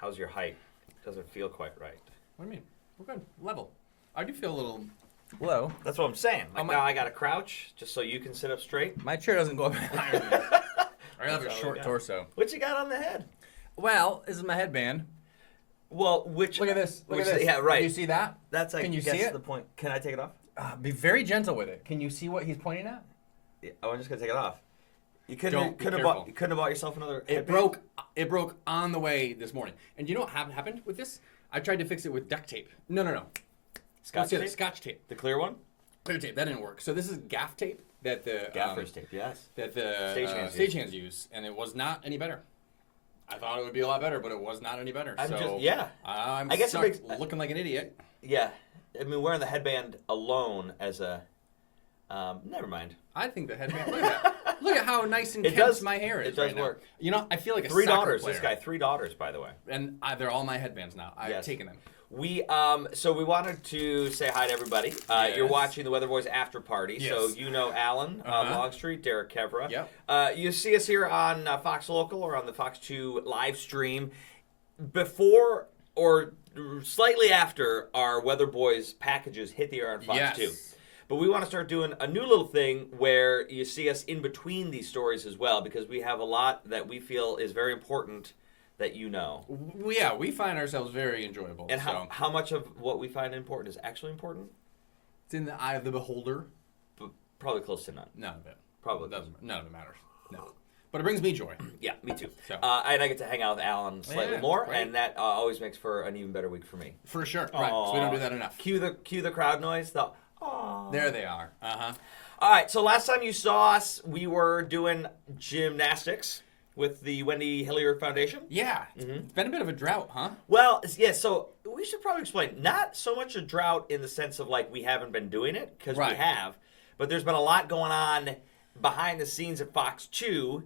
How's your height? Doesn't feel quite right. What do you mean? We're good. Level. I do feel a little low. That's what I'm saying. Like now I got to crouch just so you can sit up straight. My chair doesn't go up higher than me. I have a short torso. What you got on the head? Well, this is my headband. Well, which... Look at this. Look at this. Yeah, right. Can you see that? That's like, Can you see it? the point. Can I take it off? Be very gentle with it. Can you see what he's pointing at? Yeah, I'm just gonna take it off. You couldn't have bought yourself another. It broke. It broke on the way this morning. And you know what happened with this? I tried to fix it with duct tape. No. Scotch tape. Scotch tape. The clear one. Clear tape. That didn't work. So this is gaff tape that the gaffer's tape. Yes. That the stagehands use, and it was not any better. I thought it would be a lot better, but it was not any better. I'm I guess stuck looking like an idiot. Yeah. I mean, wearing the headband alone as a... never mind. I think the headband... Look at how nice and kempt my hair is. It does work. Now. You know, I feel like a 3 daughters. player. This guy, 3 daughters, by the way. And they're all my headbands now. I've taken them. So we wanted to say hi to everybody. Yes. You're watching the Weatherboys after party. Yes. So you know Alan Longstreet, Derek Kevra. Yep. You see us here on Fox Local or on the Fox 2 live stream before or slightly after our Weatherboys packages hit the air on Fox 2. But we want to start doing a new little thing where you see us in between these stories as well, because we have a lot that we feel is very important that you know. Yeah, we find ourselves very enjoyable. And how much of what we find important is actually important? It's in the eye of the beholder. But probably close to none. None of it. Probably none of it matters. No. But it brings me joy. Yeah, me too. So. And I get to hang out with Alan slightly more, right. and that always makes for an even better week for me. For sure. Right. So we don't do that enough. Cue the crowd noise. There they are. All right, so last time you saw us, we were doing gymnastics with the Wendy Hillier Foundation. Yeah. It's been a bit of a drought, huh? Well, yeah, so we should probably explain. Not so much a drought in the sense of like we haven't been doing it, because we have, but there's been a lot going on behind the scenes at Fox 2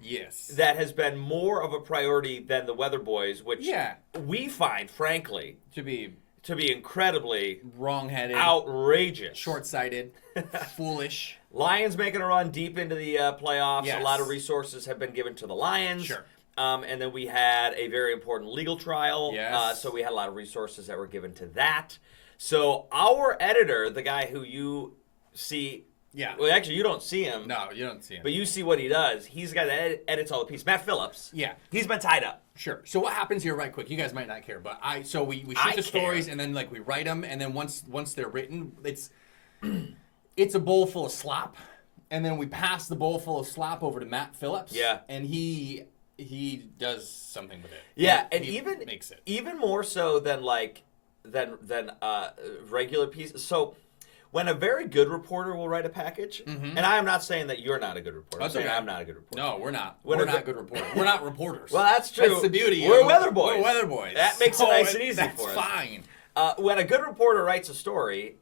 that has been more of a priority than the Weatherboys, which we find, frankly, to be incredibly wrong-headed, outrageous, short-sighted, foolish. Lions making a run deep into the playoffs. Yes. A lot of resources have been given to the Lions. Sure. And then we had a very important legal trial. Yes. So we had a lot of resources that were given to that. So our editor, the guy who you see... Yeah. Well, actually, you don't see him. No, you don't see him. But you see what he does. He's the guy that edits all the pieces. Matt Phillips. Yeah. He's been tied up. Sure. So what happens here, right quick? You guys might not care, but we shoot the stories, and then like we write them, and then once they're written, it's a bowl full of slop, and then we pass the bowl full of slop over to Matt Phillips. Yeah. And he does something with it. Yeah, he even makes it even more so than regular pieces. So. When a very good reporter will write a package, and I am not saying that you're not a good reporter. I'm saying I'm not a good reporter. No, we're not. We're not good reporters. We're not reporters. Well, that's true. That's the beauty. We're Weatherboys. We're Weatherboys. That makes it nice and easy for us. That's fine. When a good reporter writes a story,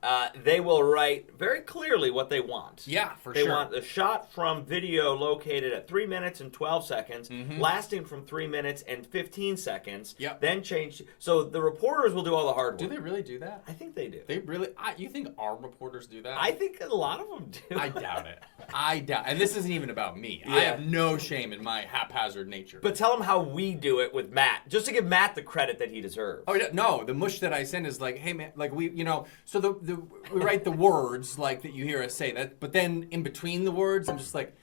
they will write very clearly what they want. Yeah, for sure. They want a shot from video located at 3 minutes and 12 seconds, lasting from 3 minutes and 15 seconds. Yep. Then change. So the reporters will do all the hard work. Do they really do that? I think they do. They really? You think our reporters do that? I think a lot of them do. I doubt it. And this isn't even about me. Yeah. I have no shame in my haphazard nature. But tell them how we do it with Matt, just to give Matt the credit that he deserves. Oh no, the mush that I send is like, hey man, like we write the words like that you hear us say that, but then in between the words, I'm just like,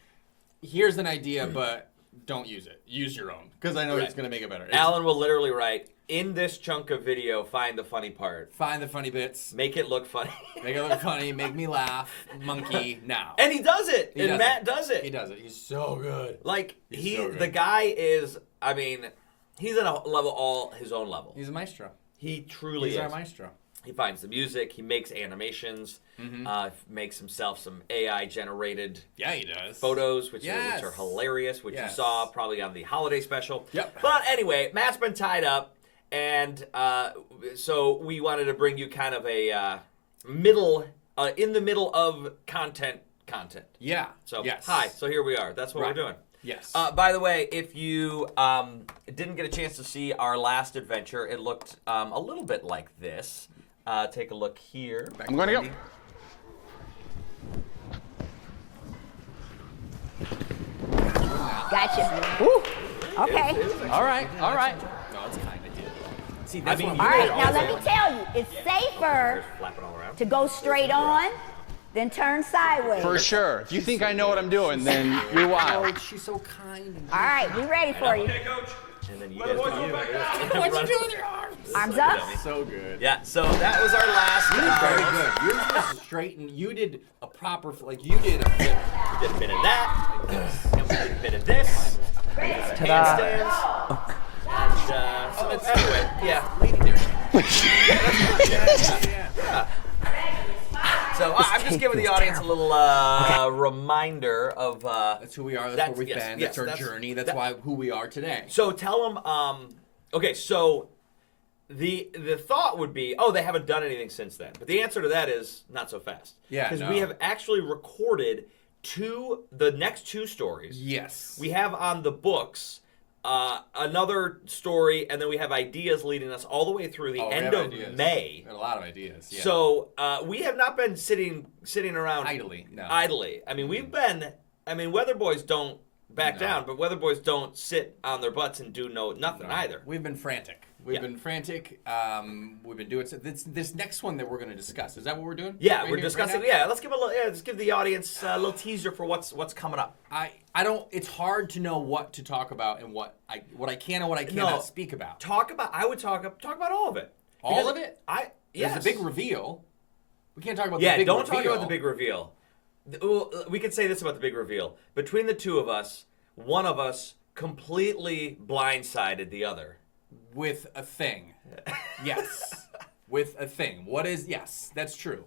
here's an idea, but don't use it. Use your own, because I know it's gonna make it better. Alan will literally write, in this chunk of video, find the funny part. Find the funny bits. Make it look funny. Make it look funny. Make me laugh. Monkey now. And he does it. Matt does it. He does it. He's so good. Like the guy is. I mean, he's at a level his own level. He's a maestro. He truly is. He's our maestro. He finds the music. He makes animations. Makes himself some AI generated. Yeah, he does. Photos, which are hilarious, which you saw probably on the holiday special. Yep. But anyway, Matt's been tied up. And so we wanted to bring you kind of a in the middle of content. Yeah. So hi. So here we are. That's what we're doing. Yes. By the way, if you didn't get a chance to see our last adventure, it looked a little bit like this. Take a look here. I'm going to go. Gotcha. Woo. Okay. All right. No, it's kind of did. See, that's what All I'm right, doing. now let me tell you, it's safer Flapping all around. to go straight on than turn sideways. For sure. If you think I know what I'm doing, then you're wild. Oh, she's so kind. And All right, we ready for you. Okay, coach. And then you guys do you. What you do with your arms? Arms up. So good. Yeah, so that was our last. You did very good. Yours was straight, and you did a proper, like you did a flip. We did a bit of that. And we did a bit of this. We did some handstands. And so anyway, yeah. Lady there. Yeah. So I'm just giving the audience a little reminder of. That's who we are. That's where we've been. yes, That's our journey. That's why who we are today. So tell them. Okay, so the thought would be, oh, they haven't done anything since then. But the answer to that is not so fast. Yeah, because no. we have actually recorded the next two stories. Yes. We have on the books another story, and then we have ideas leading us all the way through the end of May. We had a lot of ideas. Yeah. So we have not been sitting around idly. No. idly. I mean, we've been. I mean, Weatherboys don't back down, but Weatherboys don't sit on their butts and do nothing either. We've been frantic. We've been frantic. We've been doing this next one that we're going to discuss. Is that what we're doing? Yeah, Right we're here, discussing. right now? Yeah, let's give a little. Yeah, let's give the audience a little teaser for what's coming up. I don't. It's hard to know what to talk about and what I can and what I cannot speak about. I would talk about all of it. All of it? Yes. There's a big reveal. We can't talk about the Yeah, big don't reveal. talk about the big reveal. Well, we could say this about the big reveal. Between the two of us, one of us completely blindsided the other. With a thing. Yes. With a thing. What is? Yes, that's true.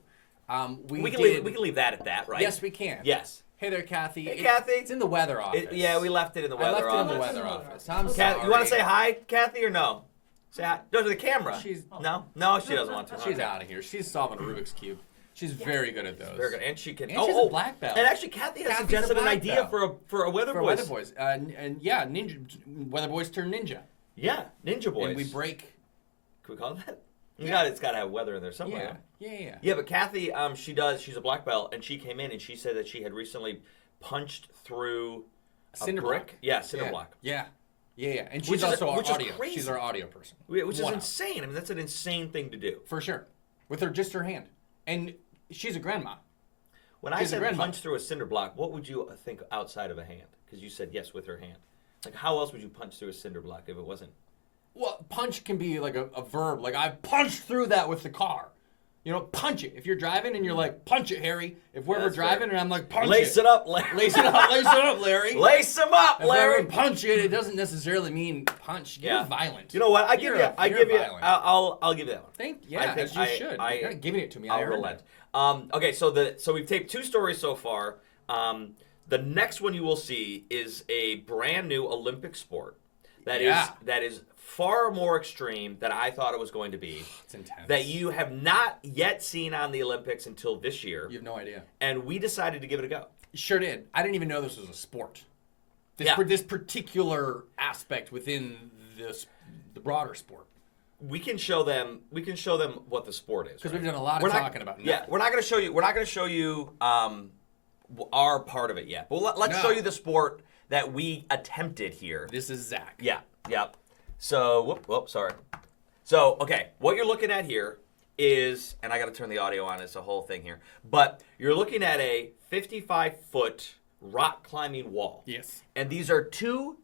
We can leave that at that, right? Yes, we can. Yes. Hey there, Kathy. Hey, Kathy. It's in the weather office. Yeah, we left it in the I weather left it office. in the weather office. I'm Kathy, sorry. you want to say hi, Kathy, or no? Say hi. Go to the camera. No, she doesn't want to. She's out of here. She's solving a Rubik's Cube. She's very good at those. Very good, and she can. And she's a black belt. And actually, Kathy has suggested an idea for a Weatherboys. For Weatherboys. And yeah, Ninja Weatherboys turn ninja. Yeah, Ninja Boys. And we break. Can we call it that? It's got to have weather in there somewhere. Yeah. Yeah, but Kathy, she's a black belt, and she came in and she said that she had recently punched through a cinder brick. block. Yeah, cinder block. Yeah. And she's also our audio. Crazy. She's our audio person. Which is insane. I mean, that's an insane thing to do. For sure. With just her hand. And she's a grandma. When I said punch through a cinder block, what would you think outside of a hand? Because you said yes with her hand. Like, how else would you punch through a cinder block if it wasn't? Well, punch can be like a verb. Like, I punched through that with the car. You know, punch it. If you're driving and you're like, punch it, Harry. If we're driving and I'm like, punch Lace it up, Larry. Lace it up, Larry. Lace him up, Larry. If I punch it, it doesn't necessarily mean punch. You're violent. You know what? I'll give you that one. As you should. You're not giving it to me. I'll relent. Okay, so we've taped two stories so far. The next one you will see is a brand new Olympic sport that is far more extreme than I thought it was going to be. It's intense. That you have not yet seen on the Olympics until this year. You have no idea. And we decided to give it a go. Sure did. I didn't even know this was a sport. This particular aspect within the broader sport. We can show them what the sport is. Because we've done a lot of talking about it. Yeah, we're not going to show you our part of it yet. But let's show you the sport that we attempted here. This is Zach. Yeah. So, sorry. So, okay, what you're looking at here is, and I got to turn the audio on, it's a whole thing here, but you're looking at a 55-foot rock climbing wall. Yes. And these are two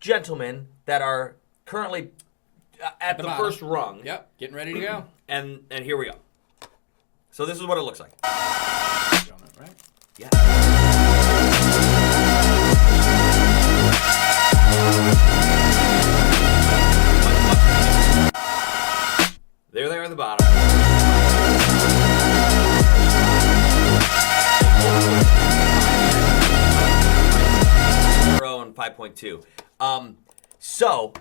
gentlemen that are currently at the first rung. Yep, getting ready to go. And here we go. So this is what it looks like. Right? Yeah. There they are at the bottom. And 5.2. So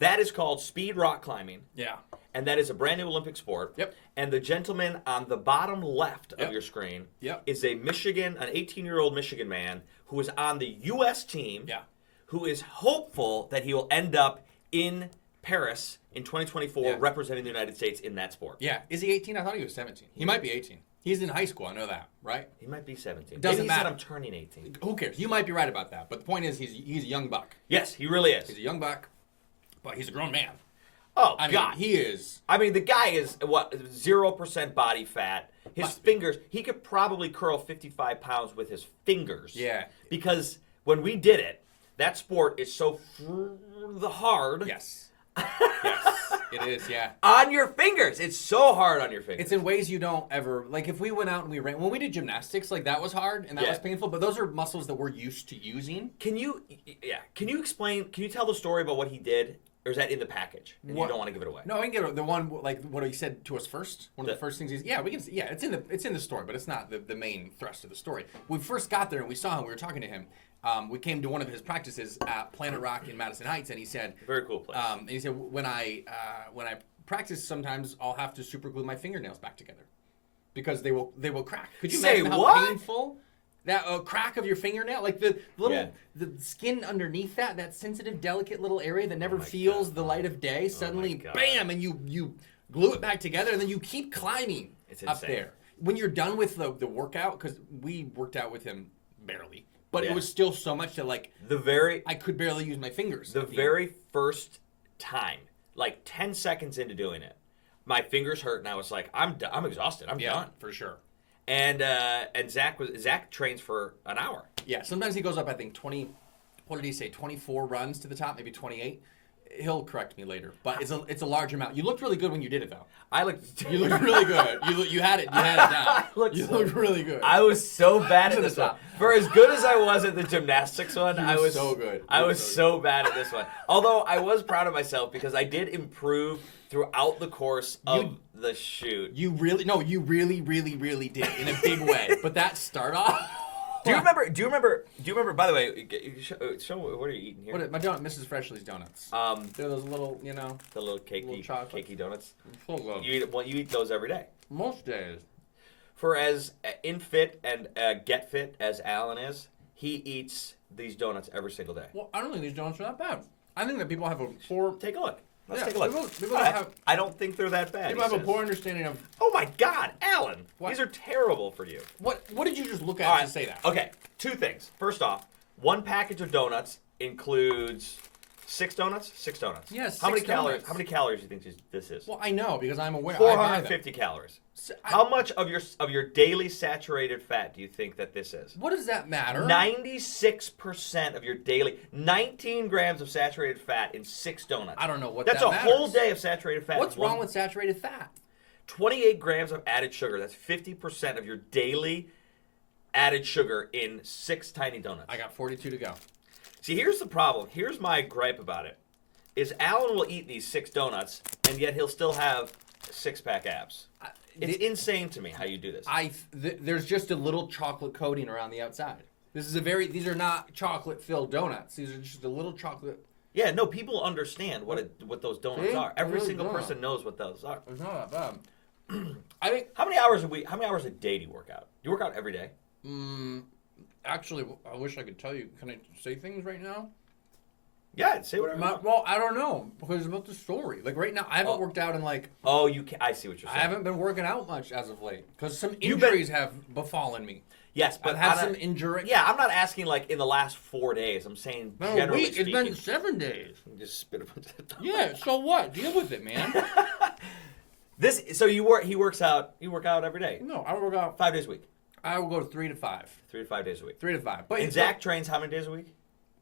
that is called speed rock climbing. Yeah. And that is a brand new Olympic sport. Yep. And the gentleman on the bottom left of your screen is an 18-year-old Michigan man who is on the U.S. team. Yeah. Who is hopeful that he will end up in Paris in 2024 representing the United States in that sport. Yeah. Is he 18? I thought he was 17. He might be 18. He's in high school. I know that, right? He might be 17. Doesn't matter. He said I'm turning 18. Who cares? You might be right about that. But the point is he's a young buck. Yes, he really is. He's a young buck, but he's a grown man. Oh, I mean, God. he is. I mean, the guy is, 0% body fat. His fingers, he could probably curl 55 pounds with his fingers. Yeah. Because when we did it, that sport is so hard. Yes. Yes, it is, yeah. On your fingers. It's so hard on your fingers. It's in ways you don't ever, like if we went out and we ran, when we did gymnastics, like that was hard and that was painful, but those are muscles that we're used to using. Can you explain, can you tell the story about what he did? Or is that in the package? And you don't want to give it away? No, I can get the one, like what he said to us first. One of the first things we can, it's in the story, but it's not the main thrust of the story. When we first got there and we saw him, we were talking to him. We came to one of his practices at Planet Rock in Madison Heights, and he said, "Very cool place." And he said, when I practice, sometimes I'll have to super glue my fingernails back together because they will crack. Could you imagine how painful that crack of your fingernail, like the little the skin underneath that sensitive, delicate little area that never feels the light of day, suddenly bam, and you glue it back together, and then you keep climbing up there. When you're done with the workout, because we worked out with him barely. But it was still so much that, like, I could barely use my fingers. The very first time, like 10 seconds into doing it, my fingers hurt, and I was like, I'm exhausted. I'm done. For sure. And Zach trains for an hour. Yeah, sometimes he goes up, I think, 20, what did he say, 24 runs to the top, maybe 28. He'll correct me later, but it's a large amount. You looked really good when you did it, though. You looked really good. You had it down. You looked really good. I was so bad at this one. For as good as I was at the gymnastics one, I was so good. I was so bad at this one. Although I was proud of myself because I did improve throughout the course of the shoot. You really did in a big way. But that start off. Do you remember? By the way, show what are you eating here? My donut, Mrs. Freshly's donuts. They're those little, the little cakey donuts. So good. You eat those every day. Most days. For as in fit and get fit as Alan is, he eats these donuts every single day. Well, I don't think these donuts are that bad. I think that people have a poor. Take a look. Let's take a look. People I don't think they're that bad. People have a poor understanding of. Oh my God, Alan! What? These are terrible for you. What did you just look at to say that? Okay, two things. First off, one package of donuts includes 6 donuts. 6 donuts. Yes. How many calories? How many calories do you think this is? Well, I know because I'm aware. 450 calories. How much of your daily saturated fat do you think that this is? What does that matter? 96% of your daily, 19 grams of saturated fat in 6 donuts. I don't know what that's that a whole day of saturated fat. What's wrong with saturated fat? 28 grams of added sugar. That's 50% of your daily added sugar in 6 tiny donuts. I got 42 to go. See, here's the problem. Here's my gripe about it. Is Alan will eat these 6 donuts, and yet he'll still have 6-pack abs. It's insane to me how you do this. There's just a little chocolate coating around the outside. These are not chocolate-filled donuts. These are just a little chocolate. Yeah, no, people understand what those donuts are. Every single person knows what those are. It's not that bad. I think. How many hours a day do you work out? Do you work out every day? Actually, I wish I could tell you. Can I say things right now? Yeah, say whatever. Well, I don't know because it's about the story. Like right now, I haven't worked out in like. Oh, you can. I see what you're saying. I haven't been working out much as of late because some injuries have befallen me. Yes, but I've had some injury. Yeah, I'm not asking like in the last 4 days. I'm saying generally speaking. It's been 7 days. Just spit a bunch of time. Yeah, so what? Deal with it, man. So you work out every day? No, I work out 5 days a week. I will go to 3 to 5. 3 to 5 days a week. 3 to 5. But and Zach trains how many days a week?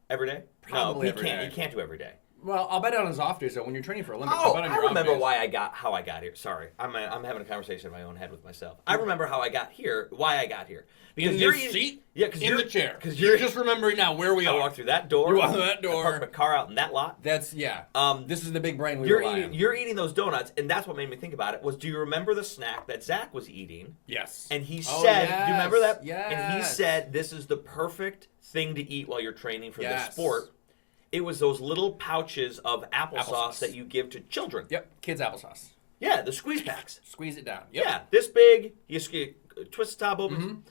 Every day? Probably every day. He can't do every day. Well, I'll bet on his off days. So when you're training for Olympics, I remember how I got here. Sorry, I'm having a conversation in my own head with myself. I remember how I got here. Why I got here? Because you're in the seat. Yeah, because in the chair. Because you're just remembering now where we are. I walked through that door. You walked through that door. I parked my car out in that lot. This is the big brain You're eating those donuts, and that's what made me think about it. Do you remember the snack that Zach was eating? Yes. And he said, do you remember that? Yes. And he said, this is the perfect thing to eat while you're training for this sport. It was those little pouches of applesauce that you give to children. Yep, kids' applesauce. Yeah, the squeeze packs. Squeeze it down. Yep. Yeah, this big. You twist the top open.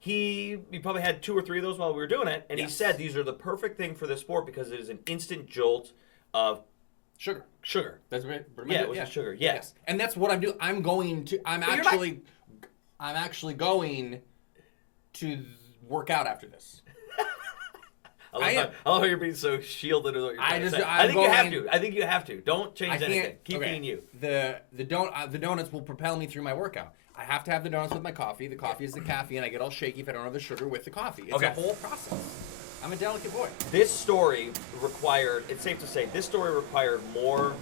He probably had 2 or 3 of those while we were doing it, and he said these are the perfect thing for this sport because it is an instant jolt of sugar. That's right. Yeah, it was the sugar. Yes, and that's what I'm doing. I'm actually going to work out after this. I love how you're being so shielded with what you're trying to say. I I'm think you have to. I think you have to. Don't change anything. Keep being you. The donuts will propel me through my workout. I have to have the donuts with my coffee. The coffee is the caffeine. I get all shaky if I don't have the sugar with the coffee. It's a whole process. I'm a delicate boy. This story required, it's safe to say, this story required more,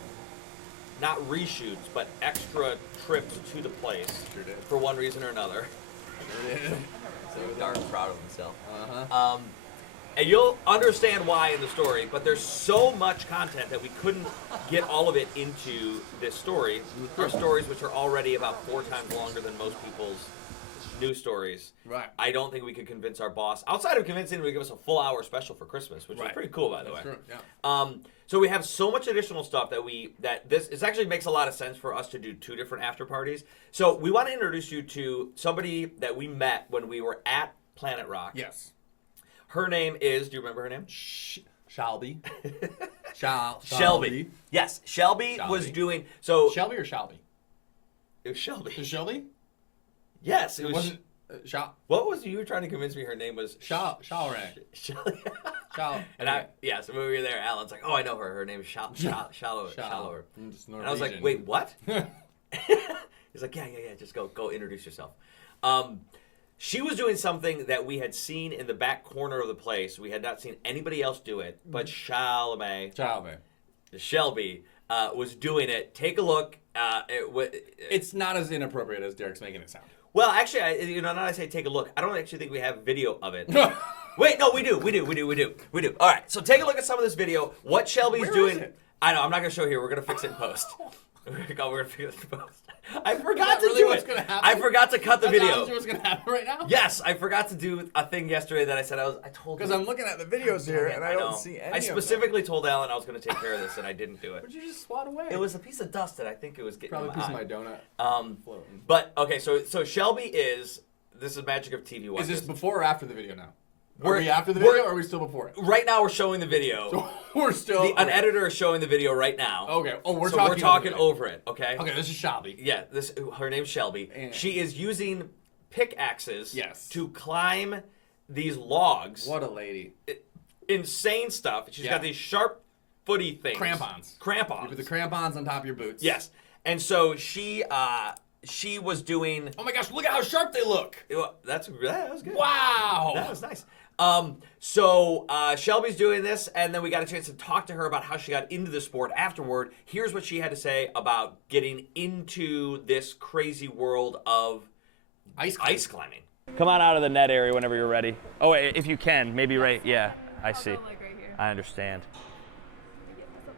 not reshoots, but extra trips to the place. Sure did. For one reason or another. So Darn proud of himself. Uh-huh. And you'll understand why in the story, but there's so much content that we couldn't get all of it into this story. Our stories, which are already about 4 times longer than most people's news stories. Right. I don't think we could convince our boss, outside of convincing him to give us a full hour special for Christmas, which was pretty cool, by the way. True, yeah. So we have so much additional stuff that this actually makes a lot of sense for us to do 2 different after parties. So we want to introduce you to somebody that we met when we were at Planet Rock. Yes. Her name is, do you remember her name? Shelby. Shelby. Yes, Shelby was doing, so. Shelby or Shelby? It was Shelby. Is Shelby? Yes, it was. Wasn't What was you were trying to convince me her name was? Shelby. Shelby. And so when we were there, Alan's like, oh, I know her. Her name is Shallower. And I was like, wait, what? He's like, yeah. Just go introduce yourself. She was doing something that we had seen in the back corner of the place. We had not seen anybody else do it, but Shelby was doing it. Take a look. It's not as inappropriate as Derek's making it sound. Well, actually, now that I say take a look, I don't actually think we have video of it. Wait, no, we do. All right, so take a look at some of this video. What Shelby's doing. Is it? I know, I'm not going to show here. We're going to fix it in post. We're going to fix it in post. I forgot to really do what's it. Gonna happen? I forgot to cut the video. What's going to happen right now? Yes, I forgot to do a thing yesterday that I said I told. Because I'm looking at the videos here and I don't see any. I specifically told Alan I was going to take care of this and I didn't do it. Would you just swat away? It was a piece of dust that I think it was getting. Probably a piece of my donut. Floating. But okay, so Shelby is. This is magic of TV. Is this before or after the video now? Are we after the video or are we still before it? Right now we're showing the video. So we're still. An editor is showing the video right now. Okay. Oh, we're talking over it. Okay. Okay, this is Shelby. Yeah. Her name's Shelby. She is using pickaxes. To climb these logs. What a lady. Insane stuff. She's got these sharp footy things. Crampons. You put the crampons on top of your boots. Yes. And so she was doing. Oh my gosh! Look at how sharp they look. That was good. Wow. That was nice. So Shelby's doing this, and then we got a chance to talk to her about how she got into the sport afterward. Here's what she had to say about getting into this crazy world of ice climbing. Come on out of the net area whenever you're ready. Oh, wait, if you can, maybe right. Yeah, I see. I'll go, like, right here. I understand. Get myself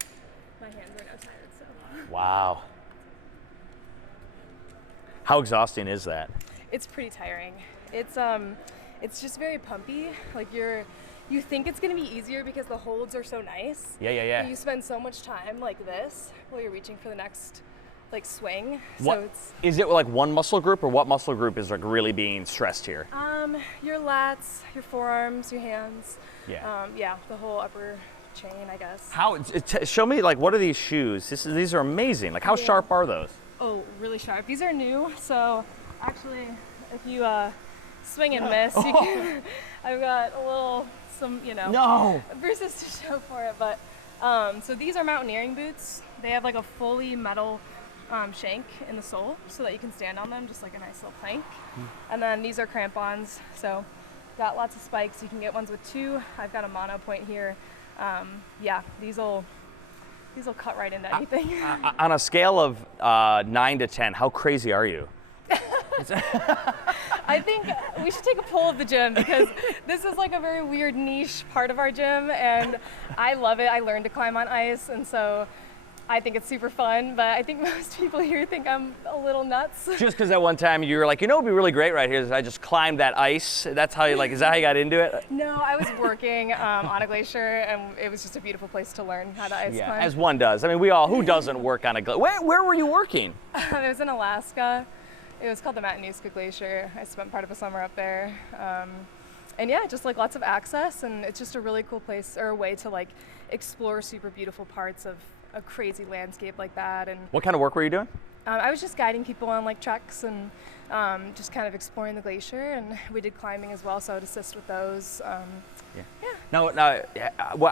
untied. My hands are now tired, so. Wow. How exhausting is that? It's pretty tiring. It's just very pumpy. Like you think it's gonna be easier because the holds are so nice. Yeah. But you spend so much time like this while you're reaching for the next like swing. What, is it like one muscle group, or what muscle group is like really being stressed here? Your lats, your forearms, your hands. Yeah. The whole upper chain, I guess. Show me, like, what are these shoes? These are amazing. Like, how sharp are those? Oh, really sharp. These are new, so actually, if you swing and miss, you can. I've got some bruises to show for it, but so these are mountaineering boots. They have like a fully metal shank in the sole, so that you can stand on them, just like a nice little plank. And then these are crampons, so got lots of spikes. You can get ones with 2. I've got a mono point here. These will cut right into anything. On a scale of 9 to 10, how crazy are you? I think we should take a poll of the gym, because this is like a very weird niche part of our gym, and I love it. I learned to climb on ice, and so I think it's super fun, but I think most people here think I'm a little nuts. Just because at one time you were like, it'd be really great right here is I just climbed that ice. That's how is that how you got into it? No, I was working on a glacier, and it was just a beautiful place to learn how to ice climb. As one does. I mean, who doesn't work on a glacier? Where were you working? It was in Alaska. It was called the Matanuska Glacier. I spent part of a summer up there. And just like lots of access, and it's just a really cool place, or a way to like explore super beautiful parts of a crazy landscape like that. And What kind of work were you doing? I was just guiding people on like treks and just kind of exploring the glacier, and we did climbing as well, so I would assist with those. Now,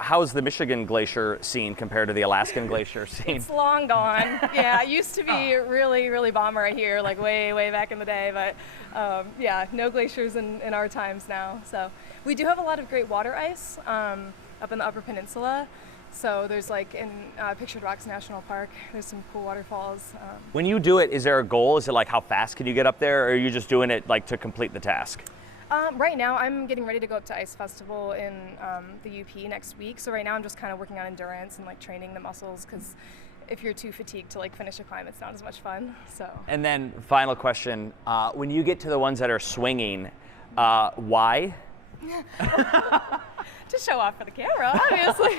how's the Michigan glacier scene compared to the Alaskan glacier scene? It's long gone. Yeah, it used to be really, really bomber right here, like way, way back in the day. But yeah, no glaciers in our times now. So we do have a lot of great water ice up in the Upper Peninsula. So there's like in Pictured Rocks National Park, there's some cool waterfalls. When you do it, is there a goal? Is it like how fast can you get up there, or are you just doing it like to complete the task? Right now, I'm getting ready to go up to Ice Festival in the UP next week. So right now, I'm just kind of working on endurance and like training the muscles, because if you're too fatigued to like finish a climb, it's not as much fun. So. And then final question: when you get to the ones that are swinging, why? To show off for the camera, obviously.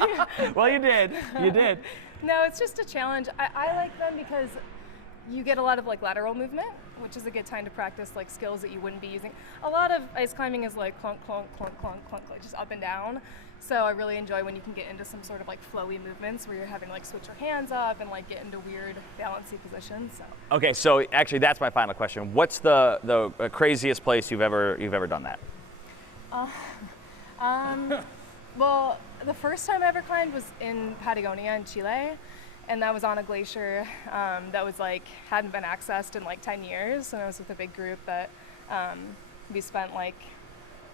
Well, you did. You did. No, it's just a challenge. I like them because you get a lot of like lateral movement, which is a good time to practice like skills that you wouldn't be using. A lot of ice climbing is like clunk, clunk, clunk, clunk, clunk, like just up and down. So I really enjoy when you can get into some sort of like flowy movements where you're having to like switch your hands up and like get into weird balancey positions. So. Okay, so actually, that's my final question. What's the craziest place you've ever done that? Well, the first time I ever climbed was in Patagonia in Chile, and that was on a glacier that was like hadn't been accessed in like 10 years, and I was with a big group that we spent like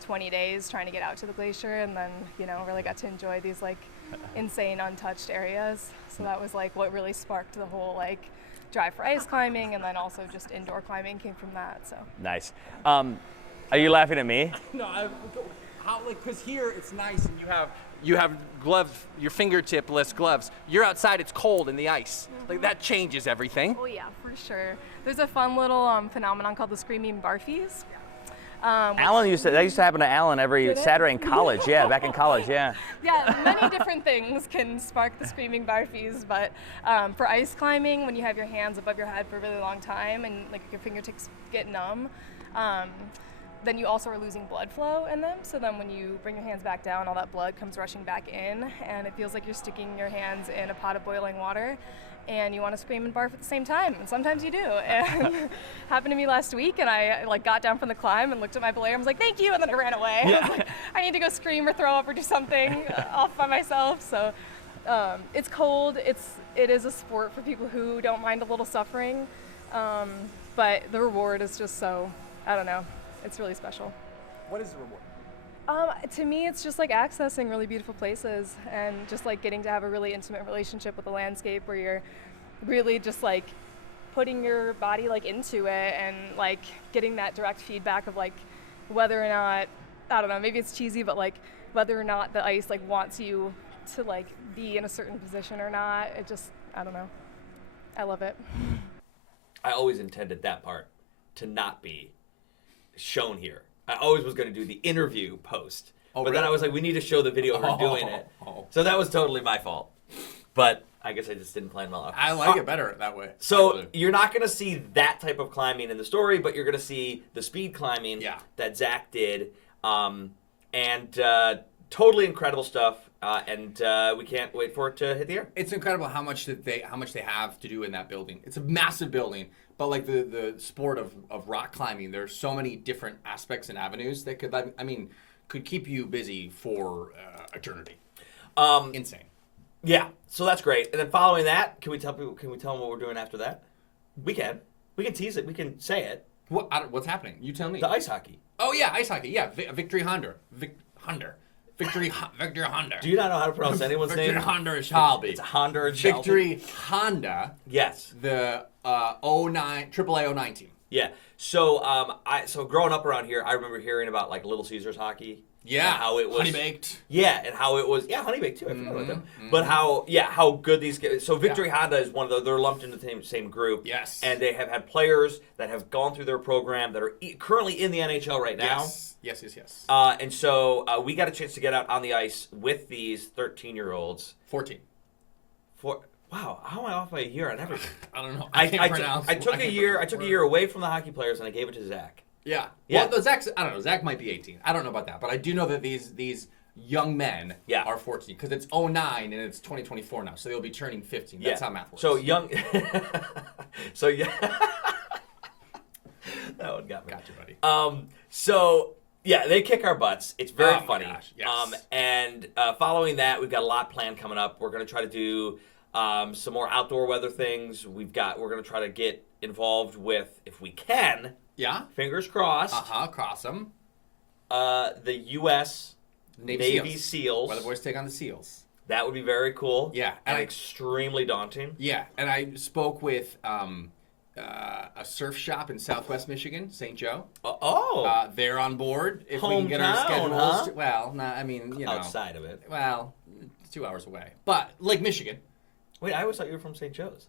20 days trying to get out to the glacier, and then really got to enjoy these like insane untouched areas. So that was like what really sparked the whole like drive for ice climbing, and then also just indoor climbing came from that. So Nice. Are you laughing at me? No, because here it's nice and you have gloves, your fingertip-less gloves. You're outside, it's cold in the ice. Like that changes everything. Oh yeah, for sure. There's a fun little phenomenon called the screaming barfies. That used to happen to Alan every Saturday in college. Yeah, back in college. Yeah. Yeah, many different things can spark the screaming barfies, but for ice climbing, when you have your hands above your head for a really long time and like your fingertips get numb, then you also are losing blood flow in them. So then when you bring your hands back down, all that blood comes rushing back in, and it feels like you're sticking your hands in a pot of boiling water, and you want to scream and barf at the same time. And sometimes you do. And happened to me last week, and I like got down from the climb and looked at my belayer and was like, thank you, and then I ran away. Yeah. I was like, I need to go scream or throw up or do something off by myself. So it's cold. It is a sport for people who don't mind a little suffering, but the reward is just so, I don't know. It's really special. What is the reward? To me, it's just like accessing really beautiful places and just like getting to have a really intimate relationship with the landscape where you're really just like putting your body like into it and like getting that direct feedback of like whether or not, I don't know, maybe it's cheesy, but like whether or not the ice like wants you to like be in a certain position or not. It just, I don't know. I love it. I always intended that part to not be shown here. I always was going to do the interview post, but really? then I was like, we need to show the video of her doing it. So that was totally my fault. But I guess I just didn't plan well enough. I like it better that way. So actually. you're not going to see that type of climbing in the story, but you're going to see the speed climbing that Zach did, and totally incredible stuff. And we can't wait for it to hit the air. It's incredible how much they have to do in that building. It's a massive building. But like the sport of rock climbing, there's so many different aspects and avenues that could keep you busy for eternity. Insane. Yeah, so that's great. And then following that, can we tell them what we're doing after that? We can tease it. We can say it. What's happening? You tell me. The ice hockey. Oh yeah, ice hockey. Yeah, Victory Honda. Victory Honda. Do you not know how to pronounce anyone's name? Victory Honda or Shelby. It's Honda or Shelby. Victory Honda. Yes. The AAA 09 team. Yeah. So so growing up around here, I remember hearing about like Little Caesars hockey. Yeah. And how it was honey baked. Yeah, and how it was honey baked too. I forgot about them. But how good these guys. So Victory Honda is one of they're lumped into the same group. Yes. And they have had players that have gone through their program that are currently in the NHL right now. Yes. And so we got a chance to get out on the ice with these 13-year-olds. 14. Wow, how am I off by a year on everything? I don't know. I took a year away from the hockey players and I gave it to Zach. Yeah. Yeah. Well, I don't know. Zach might be 18. I don't know about that, but I do know that these young men Yeah. are 14 because it's 09 and it's 2024 now, so they'll be turning 15. That's how math works. So young. So yeah. That one got me. Got you, buddy. So yeah, they kick our butts. It's very Oh my funny. gosh, yes. And following that, we've got a lot planned coming up. We're gonna try to do some more outdoor weather things. We're gonna try to get involved with, if we can. Yeah. Fingers crossed. Cross them. The U.S. Navy SEALs. Weatherboys take on the SEALs. That would be very cool. Yeah, And extremely daunting. Yeah, and I spoke with a surf shop in Southwest Michigan, St. Joe. They're on board. If we can get our Hometown, schedules. huh? Well, I mean, you know. Outside of it. Well, 2 hours away. But Lake Michigan. Wait, I always thought you were from St. Joe's.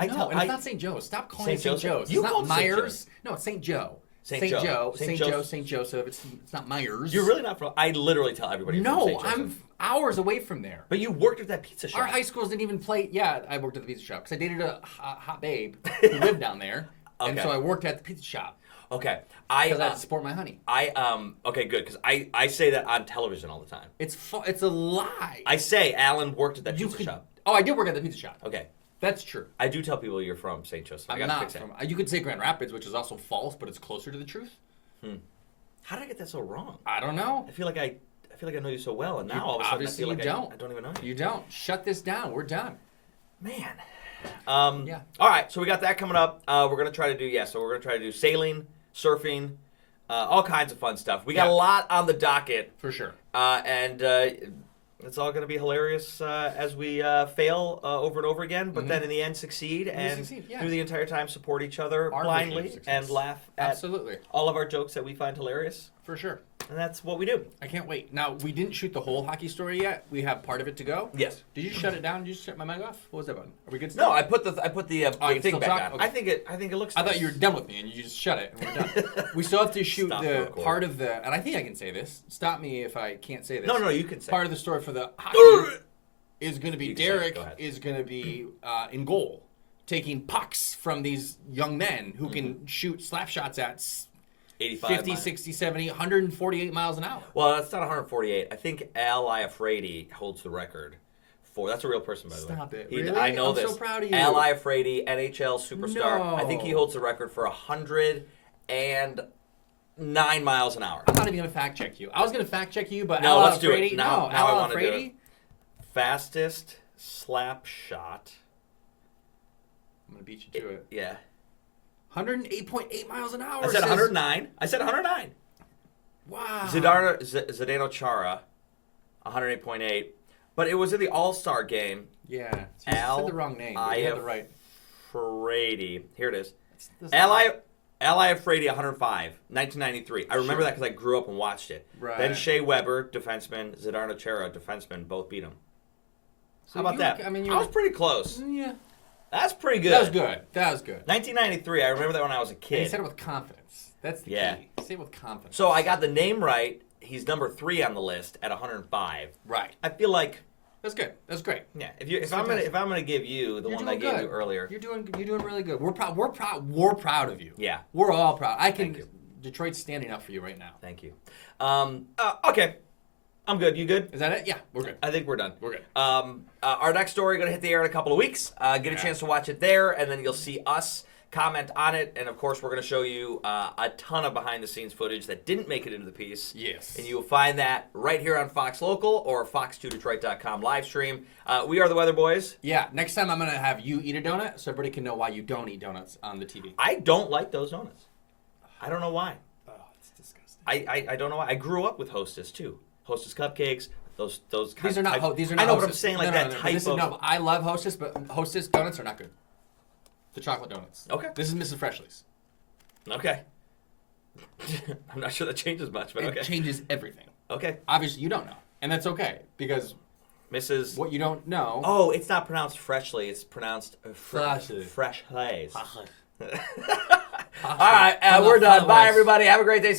It's not St. Joe's. Stop calling it St. St. Joe's. You It's called not it St. Myers. Joe's. No, it's St. Joe. St. St. Joe. Joe. St. St. Joe's. Joe. St. Joseph. It's not Myers. You're really not from. I literally tell everybody. You're from No, St. Joseph. I'm hours away from there. But you worked at that pizza shop. Our high schools didn't even play. Yeah, I worked at the pizza shop because I dated a hot babe who lived down there, and Okay. so I worked at the pizza shop Okay, because I had to support my honey. Okay, good, because I say that on television all the time. It's a lie. I say Alan worked at that pizza shop. Oh, I did work at the pizza shop. Okay, That's true. I do tell people you're from St. Joseph. I I'm gotta not fix that. from. You could say Grand Rapids, which is also false, but it's closer to the truth. How did I get that so wrong? I don't know. I feel like I know you so well, and now all of a sudden I Obviously feel you like don't. I don't even know you. You don't. Shut this down. We're done. Man. Yeah. All right, so we got that coming up. We're gonna try to do sailing, surfing, all kinds of fun stuff. We got Yeah. a lot on the docket, For sure. and it's all gonna be hilarious as we fail over and over again, but then in the end succeed and succeed, yeah. through the entire time support each other Our blindly version of success. and laugh at Absolutely. all of our jokes that we find hilarious, For sure. and that's what we do. I can't wait. Now, we didn't shoot the whole hockey story yet. We have part of it to go. Yes. Did you shut it down? Did you shut my mic off? What was that button? Are we good? No, still? I put the you thing still back talk? on. Okay. I think it looks. I thought nice. you were done with me and you just shut it and we're done. We still have to shoot Stop the the record. part of the, and I think I can say this. Stop me if I can't say this. No, you can say. Part of the story for the hockey is going to be You can say it. Derek Go ahead. is going to be in goal, taking pucks from these young men who can shoot slap shots at 85 50, miles. 60, 70, 148 miles an hour. Well, that's not 148. I think Al Iafredi holds the record for. That's a real person, by the way. Stop it. He- Really? I know I'm this. so proud of you. Al Iafredi, NHL superstar. No. I think he holds the record for 109 miles an hour. I'm not even going to fact check you. I was going to fact check you, but No, Al let's do it. Alfredi- Now no, I Al wanna do Alfredi? it. Fastest slap shot. I'm going to beat you to it. Yeah. 108.8 miles an hour. I said 109. I said 109. Wow. Zdeno Chara, 108.8. But it was in the All-Star game. Yeah. So you Al said the wrong name. But you had the right. Frady. Here it is. That's Al Iafredi, 105, 1993. I remember that because I grew up and watched it. Right. Then Shea Weber, defenseman, Zdeno Chara, defenseman, both beat him. So How about you- that? I mean, I was pretty close. Yeah. That's pretty good. That was good. That was good. 1993. I remember that when I was a And kid. you said it with confidence. That's the Yeah. key. Say it with confidence. So I got the name right. He's number 3 on the list at 105. Right. I feel like, That's good. That's great. yeah. If I'm gonna give you the You're one I doing gave good. you earlier. You're doing really good. We're proud of you. Yeah. We're all proud. Thank you. Detroit's standing up for you right now. Thank you. Okay. I'm good. You good? Is that it? Yeah, we're good. I think we're done. We're good. Our next story going to hit the air in a couple of weeks. Get a chance to watch it there, and then you'll see us comment on it. And, of course, we're going to show you a ton of behind-the-scenes footage that didn't make it into the piece. Yes. And you will find that right here on Fox Local or fox2detroit.com live stream. We are the Weatherboys. Yeah, next time I'm going to have you eat a donut so everybody can know why you don't eat donuts on the TV. I don't like those donuts. I don't know why. Oh, it's disgusting. I don't know why. I grew up with Hostess, too. Hostess cupcakes, those These are not these are not I know, but I'm Hostess. saying like No, that no, type this is, of... No, I love Hostess, but Hostess donuts are not good. The chocolate donuts. Okay. This is Mrs. Freshley's. Okay. I'm not sure that changes much, but It okay. changes everything. Okay. Obviously, you don't know. And that's okay, because Mrs. what you don't know... Oh, it's not pronounced freshly. It's pronounced Freshly. Fresh Lays. All All right, we're done. Bye, everybody. Have a great day.